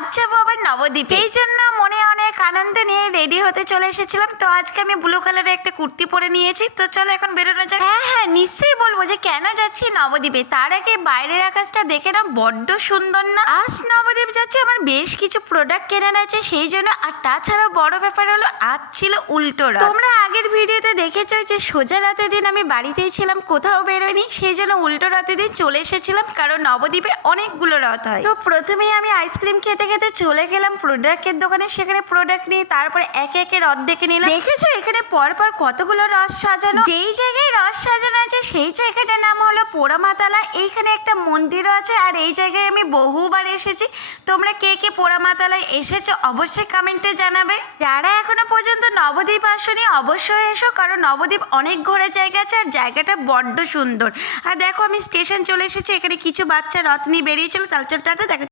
আজ যাবো আবার নবদ্বীপে, এই জন্য মনে অনেক আনন্দ নিয়ে রেডি হতে চলে এসেছিলাম। তো আজকে আমি ব্লু কালারের একটা কুর্তি পরে নিয়েছি। তো চলো এখন বেরোনো যাক। হ্যাঁ হ্যাঁ, নিশ্চয়ই বলবো যে কেন যাচ্ছি নবদ্বীপে। তার আগে বাইরের আকাশটা দেখে না বড্ড সুন্দর না? আজ নবদ্বীপ যাচ্ছে, আমার বেশ কিছু প্রোডাক্ট কেনার আছে সেই জন্য। আর তাছাড়াও বড় ব্যাপার হলো আজ ছিল উল্টো রথ। তোমরা আগের ভিডিওতে দেখেছো যে সোজা রাতের দিন আমি বাড়িতেই ছিলাম, কোথাও বেরোয়নি, সেই জন্য উল্টো রাতের দিন চলে এসেছিলাম, কারণ নবদ্বীপে অনেকগুলো রথ হয়। তো প্রথমেই আমি আইসক্রিম খেতে খেতে চলে গেলাম প্রোডাক্টের দোকানে। সেখানে প্রোডাক্ট নিয়ে তারপরে একে একে রথ দেখে নিলাম। দেখেছো এখানে পরপর কতগুলো রথ সাজানো। যেই জায়গায় রথ সাজানো আছে সেই জায়গাটার নাম হলো পোড়ামাতালা। এইখানে একটা মন্দিরও আছে, আর এই জায়গায় আমি বহুবার এসেছি। তোমরা কে কে পোড়ামাতালায় এসেছো অবশ্যই কমেন্টে জানাবে। যারা এখনো পর্যন্ত নবদ্বীপ আসনি অবশ্যই এসো, কারণ নবদ্বীপ অনেক ঘোরার জায়গা আছে আর জায়গাটা বড্ড সুন্দর। আর দেখো আমি স্টেশন চলে এসেছি, এখানে কিছু বাচ্চা রথ নিয়ে বেরিয়েছিল। চালচাল টাটা, দেখো।